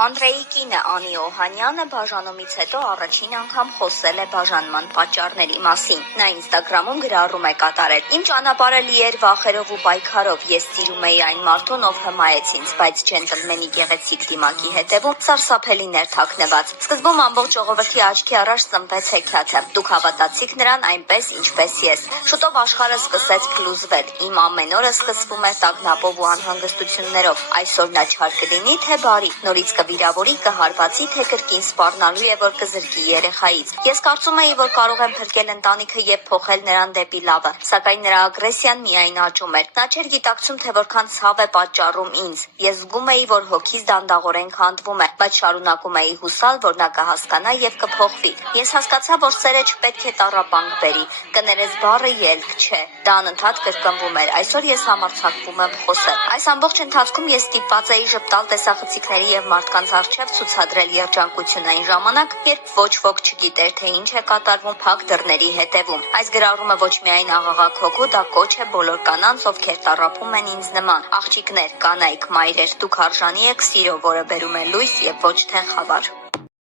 Անդրեի կինը Անի Օհանյանը բաժանումից հետո առաջին անգամ խոսել է բաժանման պատճառների մասին։ Նա Ինստագրամում գրառում է կատարել. «Իմ ճանապարհը լի էր վախերով ու պայքարով, ես սիրում էի այն մարդուն, ով հմայեց ինձ, բայց ջենտլմենի գեղեցիկ դիմակի հետևում սարսափելիներ թաքնված։ Սկզբում ամբողջ ժողովրդի աչքի առաջ ծնվեց հեքիաթը։ Դուք հավատացիք նրան այնպես, ինչպես ես։ Շուտով աշխարհը սկսեց փլուզվել։ Իմ ամեն օրը սկսվում էր տագնապով ու անհանգստություններով։ Այսօր նա չար կլինի, թե բարի։ Նորից կվիրավորի, կհարվածի, թե կրկին սպառնալու է, որ կզրկի երեխայից։ Ես կարծում էի, որ կարող եմ փրկել ընտանիքը եւ փոխել նրան դեպի լավը, սակայն նրա ագրեսիան միայն աճում էր։ Նա չէր գիտակցում, թե որքան ցավ է պատճառում ինձ։ Ես զգում էի, որ հոգիս դանդաղորեն քանդվում է, բայց շարունակում էի հուսալ, որ նա կհասկանա եւ կփոխվի։ Ես հասկացա, որ սերը չպետք է տառապանք բերի։ Կներես բառը ելք չէ։ Դա անընդհատ կրկնվում էր։ Այսօր ես համարձակվում եմ խոսել։ Այս ամբողջ ընթացքում ես ստիպված էի ժպտալ տեսախցիկների եւ մարդկանց առջեւ ցուցադրել երջանկություն այն ժամանակ, երբ ոչ ոք չգիտեր, թե ինչ է կատարվում փակ դռների հետևում։ Այս գրառումը ոչ միայն աղաղակ հոգու, դա կոչ է բոլոր կանանց, ովքեր տառապում են ինձ նման։ Աղջիկներ, կանայք, մայրեր, դուք արժանի եք սիրո, որը բերում է լույս եւ ոչ թե խավար։